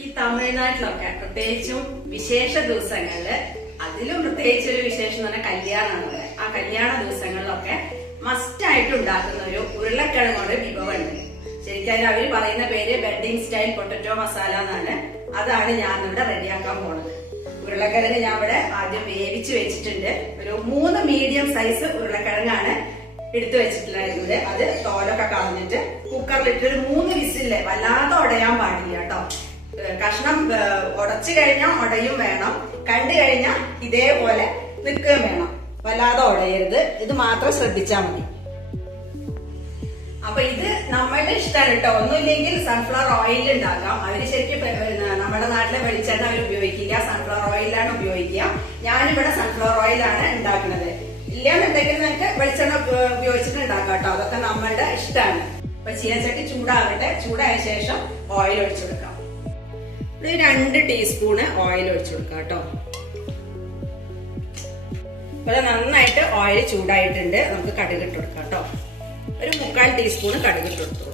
ഈ തമിഴ്നാട്ടിലൊക്കെ പ്രത്യേകിച്ചും വിശേഷ ദിവസങ്ങളിൽ അതിലും പ്രത്യേകിച്ച് ഒരു വിശേഷം എന്ന് കല്യാണമാണ്. ആ കല്യാണ ദിവസങ്ങളിലൊക്കെ മസ്റ്റ് ആയിട്ട് ഉണ്ടാക്കുന്ന ഒരു ഉരുളക്കിഴങ്ങോടെ വിഭവമുണ്ട്. ശരിക്കും അതിന് അവർ പറയുന്ന പേര് ബെഡിങ് സ്റ്റൈൽ പൊട്ടറ്റോ മസാല എന്നാണ്. അതാണ് ഞാൻ ഇവിടെ റെഡിയാക്കാൻ പോണത്. ഉരുളക്കിഴങ്ങ് ഞാൻ ഇവിടെ ആദ്യം വേവിച്ച് വെച്ചിട്ടുണ്ട്. ഒരു മൂന്ന് മീഡിയം സൈസ് ഉരുളക്കിഴങ്ങാണ് എടുത്തു വെച്ചിട്ടുണ്ടായിരുന്നത്. അത് തോലൊക്കെ കളഞ്ഞിട്ട് കുക്കറിലിട്ട് ഒരു മൂന്ന് വിസിലെ വല്ലാതെ ഉടയാൻ പാടില്ല കേട്ടോ. കഷ്ണം ഉടച്ചു കഴിഞ്ഞാൽ ഉടയും വേണം. കണ്ടു കഴിഞ്ഞാൽ ഇതേപോലെ നിൽക്കുകയും വേണം. വല്ലാതെ ഉടയരുത്. ഇത് മാത്രം ശ്രദ്ധിച്ചാൽ മതി. അപ്പൊ ഇത് നമ്മളുടെ ഇഷ്ടമാണ് കേട്ടോ ഒന്നുമില്ലെങ്കിൽ സൺഫ്ലവർ ഓയിൽ ഉണ്ടാക്കാം. അവർ ശരിക്കും നമ്മുടെ നാട്ടിലെ വെളിച്ചെണ്ണ അവർ ഉപയോഗിക്കില്ല. സൺഫ്ലവർ ഓയിലാണ് ഉപയോഗിക്കുക. ഞാനിവിടെ സൺഫ്ലവർ ഓയിലാണ് ഉണ്ടാക്കുന്നത്. ഇല്ലാന്നുണ്ടെങ്കിൽ നിങ്ങൾക്ക് വെളിച്ചെണ്ണ ഉപയോഗിച്ചിട്ട് ഉണ്ടാക്കാം കേട്ടോ അതൊക്കെ നമ്മളുടെ ഇഷ്ടമാണ് അപ്പൊ ചീനച്ചട്ടി ചൂടാകട്ടെ. ചൂടായ ശേഷം ഓയിൽ ഒഴിച്ചു കൊടുക്കാം. രണ്ട് ടീസ്പൂണ് ഓയിൽ ഒഴിച്ചു കൊടുക്കാം കേട്ടോ ഇപ്പൊ നന്നായിട്ട് ഓയിൽ ചൂടായിട്ടുണ്ട്. നമുക്ക് കടുകിട്ട് കൊടുക്കാം കേട്ടോ ഒരു മുക്കാൽ ടീസ്പൂൺ കടുക് ഇട്ട് കൊടുത്തു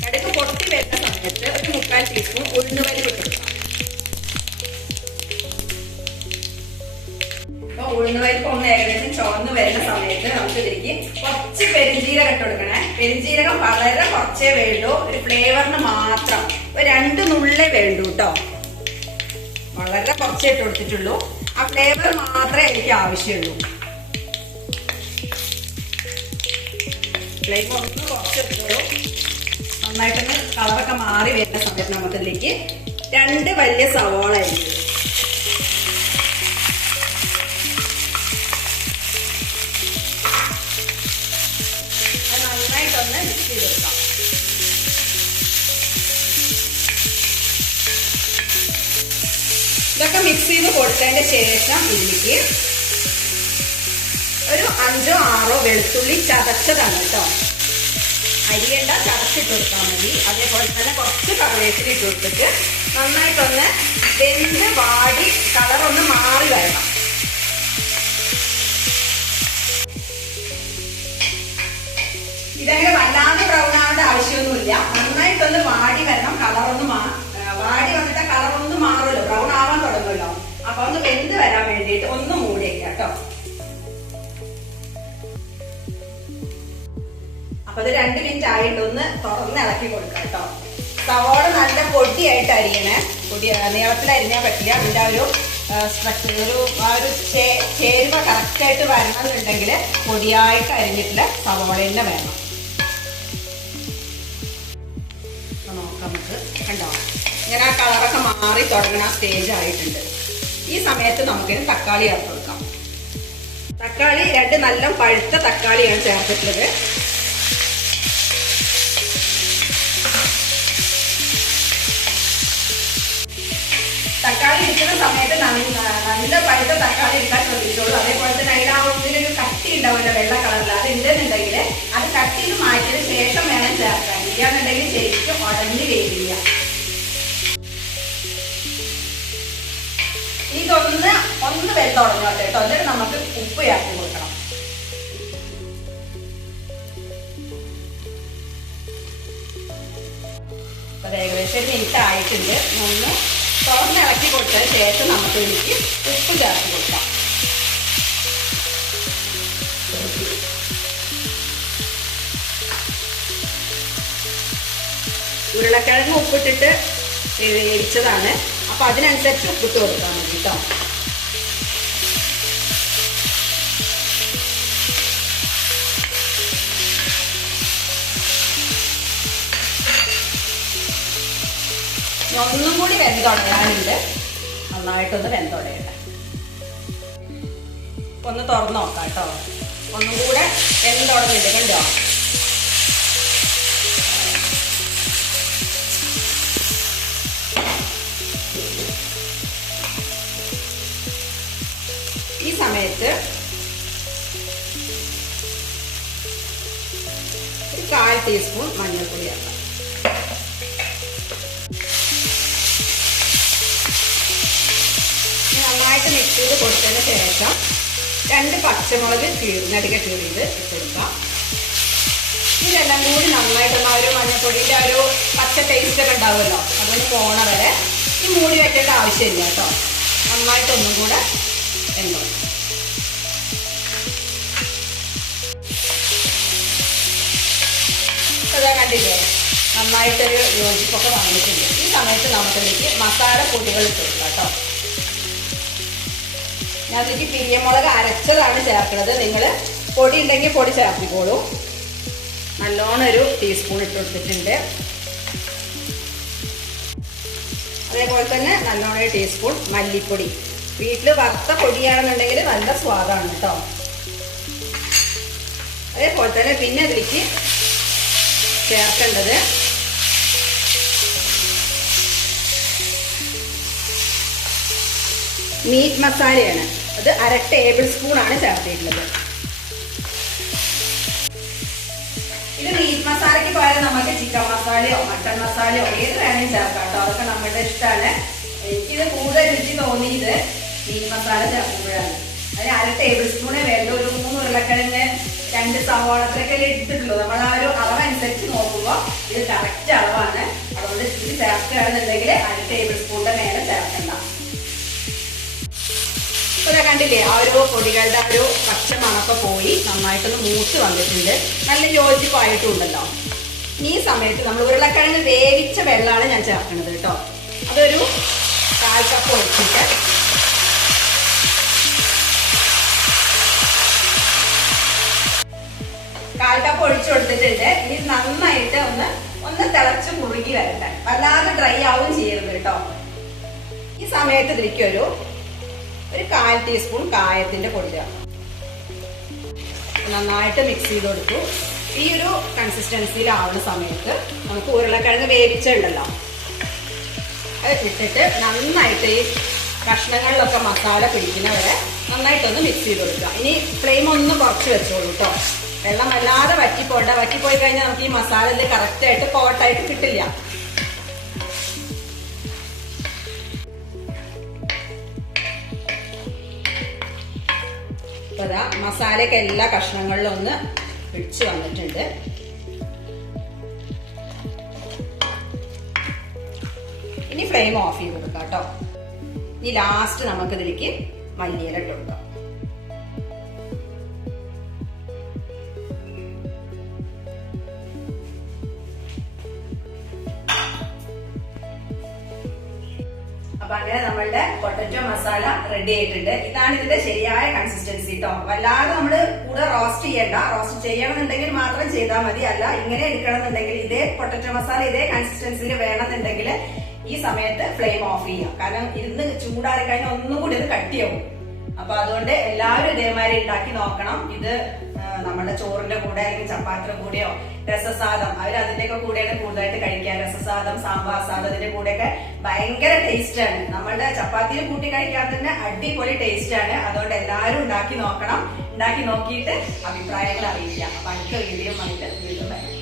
കടുക് പൊട്ടി വരുന്ന സമയത്ത് ഒരു മുക്കാൽ ടീസ്പൂൺ ഉഴുന്നുവരി ഇട്ട് കൊടുക്കാം അപ്പൊ ഉഴുന്നുപരിപ്പ് ഒന്ന് ഏകദേശം ചുവന്ന് വരുന്ന സമയത്ത് നമുക്ക് ഇതിലേക്ക് കുറച്ച് പെരിഞ്ജീരകം ഇട്ട് കൊടുക്കണേ. പെരിഞ്ജീരകം വളരെ കുറച്ചേ വേണ്ടൂ. ഒരു ഫ്ലേവറിന് മാത്രം. ഒരു രണ്ട് നുള്ളേ വേണ്ടൂ കേട്ടോ വളരെ കുറച്ചേ ഇട്ട് കൊടുത്തിട്ടുള്ളൂ. ആ ഫ്ലേവർ മാത്രമേ എനിക്ക് ആവശ്യമുള്ളൂ. ഫ്ലേവർ കുറച്ചിട്ടുള്ളൂ നന്നായിട്ടൊന്ന് കളറൊക്കെ മാറി വരുന്ന സമയത്ത് നമുക്കിതിലേക്ക് രണ്ട് വലിയ സവോള ആയിരിക്കും മിക്സ് ചെയ്ത് കൊടുക്കാം ഇതൊക്കെ മിക്സ് ചെയ്ത് കൊടുത്തതിന്റെ ശേഷം ഇതിലേക്ക് ഒരു അഞ്ചോ ആറോ വെളുത്തുള്ളി ചതച്ചതാണ് കേട്ടോ. അരിയണ്ട ചതച്ചിട്ട് കൊടുത്താൽ മതി. അതേപോലെ തന്നെ കുറച്ച് കറിവേപ്പില കൊടുത്തിട്ട് നന്നായിട്ടൊന്ന് വെന്ത് വാടി കളറൊന്ന് മാറി വരണം. ഇതങ്ങനെ വല്ലാതെ ബ്രൗൺ ആവേണ്ട ആവശ്യമൊന്നുമില്ല. നന്നായിട്ടൊന്ന് വാടി വരണം. കളറൊന്ന് വാടി വന്നിട്ട് കളറൊന്ന് മാറുമല്ലോ. ബ്രൗൺ ആവാൻ തുടങ്ങുമല്ലോ. അപ്പൊ ഒന്ന് വെന്ത് വരാൻ വേണ്ടിയിട്ട് ഒന്ന് മൂടിയേക്കാം കേട്ടോ. അപ്പൊ അത് രണ്ട് മിനിറ്റ് ആയിട്ട് ഒന്ന് തുറന്ന് ഇളക്കി കൊടുക്കാം കേട്ടോ. സവോള നല്ല പൊടിയായിട്ട് അരിയണേ. പൊടി നീളത്തിൽ അരിഞ്ഞാൽ പറ്റില്ല. അതിന്റെ ഒരു സ്ട്രക്ചർ ഒരു ആ ഒരു ചേരുവ കറക്റ്റ് ആയിട്ട് വരണമെന്നുണ്ടെങ്കിൽ പൊടിയായിട്ട് അരിഞ്ഞിട്ടുള്ള സവോള തന്നെ വേണം. കണ്ടോ? ഇങ്ങനെ ആ കളറൊക്കെ മാറി തുടങ്ങുന്ന സ്റ്റേജ് ആയിട്ടുണ്ട്. ഈ സമയത്ത് നമുക്കിത് തക്കാളി ചേർത്ത് കൊടുക്കാം. തക്കാളി രണ്ട് നല്ല പഴുത്ത തക്കാളിയാണ് ചേർത്തിട്ടുള്ളത്. തക്കാളി ഇരിക്കുന്ന സമയത്ത് നല്ല പഴുത്ത തക്കാളി എടുക്കാൻ ശ്രദ്ധിച്ചോളൂ. അതേപോലെ തന്നെ അതിൽ ആ ഒന്നിനൊരു കട്ടി ഉണ്ടാവില്ല വെള്ള ഒന്ന് വെന്തുടഞ്ഞോട്ടെ കേട്ടോ എന്നിട്ട് നമുക്ക് ഉപ്പ് ചേർത്ത് കൊടുക്കണം. അത് ഏകദേശം മിനിറ്റ് ആയിട്ടുണ്ട് ഒന്ന് തുറന്ന് ഇളക്കി കൊടുത്തതിന് ശേഷം നമുക്ക് ഇതിലേക്ക് ഉപ്പ് ചേർത്ത് കൊടുക്കാം. ഉരുളക്കിഴങ്ങ് ഉപ്പിട്ടിട്ട് ഇടിച്ചതാണ് അപ്പൊ അതിനനുസരിച്ച് ഉപ്പിട്ട് കൊടുത്താൽ മതി കേട്ടോ. ഒന്നും കൂടി വെന്തുടങ്ങാനുണ്ട് നന്നായിട്ടൊന്ന് വെന്തുടയട്ടെ ഒന്ന് തുറന്ന് നോക്കാം കേട്ടോ. ഒന്നും കൂടെ വെന്തുടങ്ങിട്ട് കണ്ടോ? ഈ സമയത്ത് കാൽ ടീസ്പൂൺ മഞ്ഞൾപ്പൊടി ആക്കാം നന്നായിട്ട് മിക്സ് ചെയ്ത് കൊടുത്തതിന് ശേഷം രണ്ട് പച്ചമുളക് കീറി നടുക കീറിയത് ഇട്ടെടുക്കാം. ഇതെല്ലാം കൂടി നന്നായിട്ട് ആ ഒരു മഞ്ഞപ്പൊടിയുടെ ആ ഒരു പച്ച ടേസ്റ്റ് ഒക്കെ ഉണ്ടാവുമല്ലോ. അതൊന്ന് പോണ വരെ ഈ മൂടി വെക്കേണ്ട ആവശ്യമില്ല കേട്ടോ. നന്നായിട്ടൊന്നും കൂടെ എന്തോ ഇതാ കണ്ടില്ലേ? നന്നായിട്ടൊരു യോജിപ്പൊക്കെ വന്നിട്ടുണ്ട്. ഈ സമയത്ത് നമുക്കിതിലേക്ക് മസാല പൊടികൾ ഇട്ട് കേട്ടോ. ഞാൻ ഇതിലേക്ക് പിരിയമുളക് അരച്ചതാണ് ചേർക്കുന്നത്. നിങ്ങൾ പൊടി ഉണ്ടെങ്കിൽ പൊടി ചേർത്തിക്കോളൂ. നല്ലോണം ഒരു ടീസ്പൂൺ ഇട്ട് കൊടുത്തിട്ടുണ്ട്. അതേപോലെ തന്നെ നല്ലോണം ഒരു ടീസ്പൂൺ മല്ലിപ്പൊടി. വീട്ടിൽ വറുത്ത പൊടിയാണെന്നുണ്ടെങ്കിൽ നല്ല സ്വാദാണ് കേട്ടോ. അതേപോലെ തന്നെ പിന്നെ അതിലേക്ക് ചേർക്കേണ്ടത് മീറ്റ് മസാലയാണ്. അത് അര ടേബിൾ സ്പൂൺ ആണ് ചേർത്തിട്ടുള്ളത്. ഇത് മീറ്റ് മസാലയ്ക്ക് പകരം നമുക്ക് ചിക്കൻ മസാലയോ മട്ടൺ മസാലയോ ഏത് വേണമെങ്കിലും ചേർക്കാം കേട്ടോ. അതൊക്കെ നമ്മുടെ ഇഷ്ടമാണ് എനിക്കിത് കൂടുതൽ രുചി തോന്നിയത് മീറ്റ് മസാല ചേർക്കുമ്പോഴാണ്. അതിന് അര ടേബിൾ സ്പൂണേ വേണ്ട. ഒരു മൂന്ന് ഉരുളക്കിഴങ്ങ് രണ്ട് സവാളത്തിലൊക്കെ എടുത്തിട്ടുള്ളൂ നമ്മൾ ആ ഒരു അളവനുസരിച്ച് നോക്കുമ്പോൾ ഇത് കറക്റ്റ് അളവാണ്. അതുകൊണ്ട് ഇത് ചേർക്കുകയാണെന്നുണ്ടെങ്കിൽ അര ടേബിൾ സ്പൂണിന്റെ മേലെ ചേർക്കണ്ട. ദാ കണ്ടില്ലേ? ആ ഒരു പൊടികളുടെ ഒരു പച്ച മണൊക്കെ പോയി നന്നായിട്ടൊന്ന് മൂത്ത് വന്നിട്ടുണ്ട്. നല്ല യോജിപ്പായിട്ടുണ്ടല്ലോ ഈ സമയത്ത് നമ്മൾ ഉരുളക്കിഴങ്ങ് വേവിച്ച വെള്ളമാണ് ഞാൻ ചേർക്കുന്നത് കേട്ടോ. അതൊരു കാൽ കപ്പ് ഒഴിച്ചിട്ട്. കാൽ കപ്പ് ഒഴിച്ചു കൊടുത്തിട്ടുണ്ട്. ഇനി നന്നായിട്ട് ഒന്ന് ഒന്ന് തിളച്ച് മുറുകി വരട്ടെ. വല്ലാതെ ഡ്രൈ ആവും ചെയ്യരുത് കേട്ടോ. ഈ സമയത്ത് ഇതിലേക്ക് ഒരു കാൽ ടീസ്പൂൺ കായത്തിന്റെ പൊടി നന്നായിട്ട് മിക്സ് ചെയ്ത് കൊടുത്തു ഈ ഒരു കൺസിസ്റ്റൻസിയിലാവുന്ന സമയത്ത് നമുക്ക് ഉരുളക്കിഴങ്ങ് വേവിച്ചുണ്ടല്ലോ അത് ഇട്ടിട്ട് നന്നായിട്ട് ഈ കഷ്ണങ്ങളിലൊക്കെ മസാല പിടിക്കുന്നവരെ നന്നായിട്ടൊന്ന് മിക്സ് ചെയ്ത് കൊടുക്കുക ഇനി ഫ്ലെയിം ഒന്ന് കുറച്ച് വെച്ചോളൂ കേട്ടോ വെള്ളം വല്ലാതെ വറ്റിപ്പോണ്ട. വറ്റിപ്പോയി കഴിഞ്ഞാൽ നമുക്ക് ഈ മസാലയിൽ കറക്റ്റായിട്ട് കോട്ടായിട്ട് കിട്ടില്ല. മസാലയൊക്കെ എല്ലാ കഷ്ണങ്ങളിലും ഒന്ന് പിടിച്ചു വന്നിട്ടുണ്ട്. ഇനി ഫ്ലെയിം ഓഫ് ചെയ്ത് കൊടുക്കാം കേട്ടോ. ഇനി ലാസ്റ്റ് നമുക്കിതിലേക്ക് മല്ലിയില ഇട്ട് കൊടുക്കാം. അപ്പൊ അങ്ങനെ നമ്മളുടെ പൊട്ടറ്റോ മസാല റെഡി ആയിട്ടുണ്ട്. ഇതാണ് ഇതിന്റെ ശരിയായ കൺസിസ്റ്റൻസി കേട്ടോ വല്ലാതെ നമ്മൾ കൂടെ റോസ്റ്റ് ചെയ്യണ്ട. റോസ്റ്റ് ചെയ്യണമെന്നുണ്ടെങ്കിൽ മാത്രം ചെയ്താൽ മതി. അല്ല ഇങ്ങനെ എടുക്കണമെന്നുണ്ടെങ്കിൽ ഇതേ പൊട്ടറ്റോ മസാല ഇതേ കൺസിസ്റ്റൻസിൽ വേണമെന്നുണ്ടെങ്കിൽ ഈ സമയത്ത് ഫ്ലെയിം ഓഫ് ചെയ്യാം കാരണം ഇരുന്ന് ചൂടാറി കഴിഞ്ഞാൽ ഒന്നും കൂടി ഇത് കട്ടിയാവും അപ്പൊ അതുകൊണ്ട് എല്ലാവരും ഇതേമാതിരി ഉണ്ടാക്കി നോക്കണം. ഇത് നമ്മുടെ ചോറിന്റെ കൂടെ അല്ലെങ്കിൽ ചപ്പാത്തിയുടെ കൂടെയോ രസസാദം. അവർ അതിന്റെയൊക്കെ കൂടെയാണ് കൂടുതലായിട്ട് കഴിക്കുക. രസസാദം സാമ്പാർ സാദം ഇതിന്റെ കൂടെയൊക്കെ ഭയങ്കര ടേസ്റ്റ് ആണ്. നമ്മളുടെ ചപ്പാത്തിയിൽ കൂട്ടി കഴിക്കാൻ തന്നെ അടിപൊളി ടേസ്റ്റ് ആണ്. അതുകൊണ്ട് എല്ലാവരും ഉണ്ടാക്കി നോക്കണം. ഉണ്ടാക്കി നോക്കിയിട്ട് അഭിപ്രായങ്ങൾ അറിയിക്കുക. അപ്പൊ അടുത്ത വീഡിയോ ആയിട്ട് വീണ്ടും വരാം.